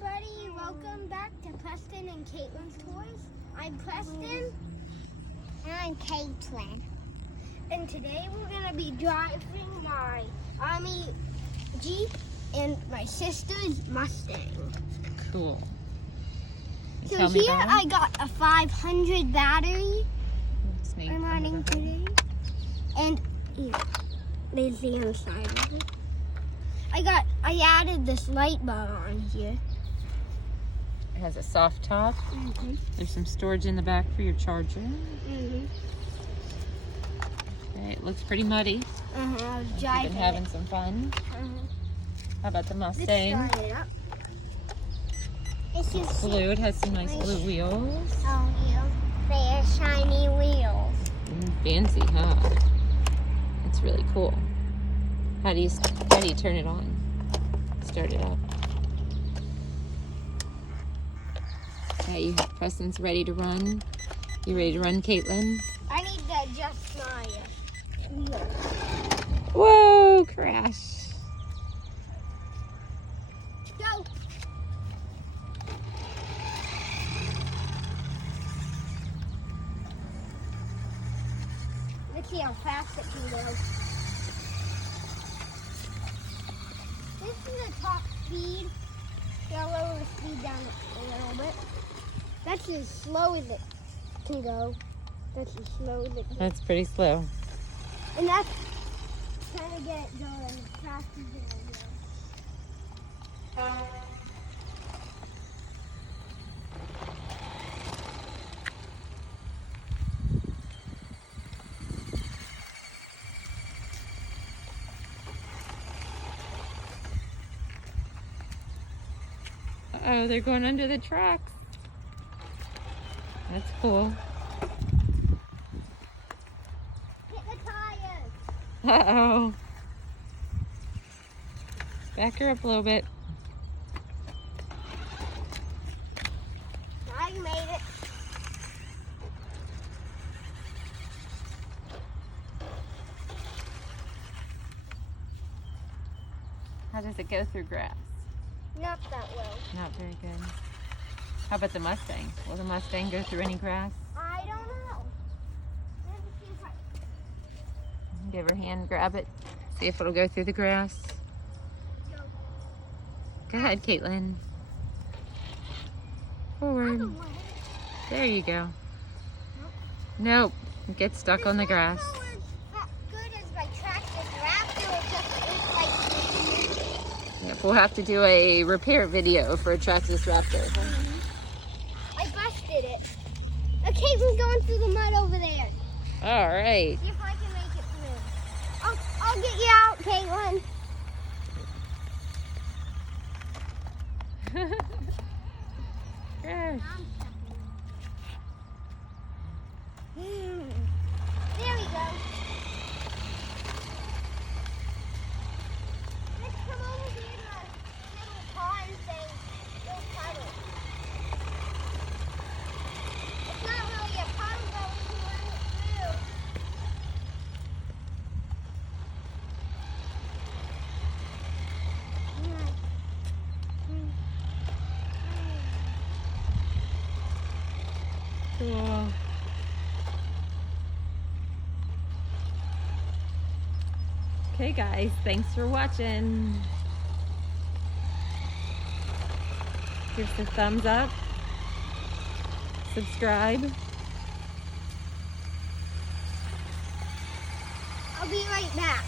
everybody, welcome back to Preston and Kaitlyn's Toys. I'm Preston. And I'm Kaitlyn. And today we're going to be driving my Army Jeep and my sister's Mustang. Cool. So here I got a 500 battery I'm running today. And there's the inside of it. I added this light bar on here. It has a soft top. There's some storage in the back for your charger. Okay, it looks pretty muddy. I was You've driving been having some fun. How about the Mustang? Let's start it up. It's blue. It has some nice blue wheels. Oh, yeah. They're shiny wheels. Fancy, huh? It's really cool. How do you turn it on? Start it up. Okay, Preston's ready to run. You ready to run, Kaitlyn? I need to adjust my wheel. Whoa! Crash. Go. Let's see how fast it can go. This is the top speed. I'll lower the speed down a little bit. That's as slow as it can go. That's as slow as it can go. That's pretty slow. And that's trying to get it going as fast as it can go. Oh, they're going under the tracks. That's cool. Hit the tires. Uh-oh. Back her up a little bit. Now you made it. How does it go through grass? Not that well. Not very good. How about the Mustang? Will the Mustang go through any grass? I don't know. Let's see if I- Give her hand, grab it. See if it'll go through the grass. Go. Go ahead, Kaitlyn. I Forward. don't want it. There you go. Nope. Get stuck on the grass. This one not good as my tractor's Raptor. It's like Yep, we'll have to do a repair video for a Trackless Raptor. I busted it. Okay, we're going through the mud over there. All right. See if I can make it through. I'll get you out, Kaitlyn. Crash. There we go. Let's come over here to the little pond thing. Go puddle. It's not really a puddle, but we can run it through. Cool. Okay, guys, thanks for watching. Give us a thumbs up. Subscribe. I'll be right back.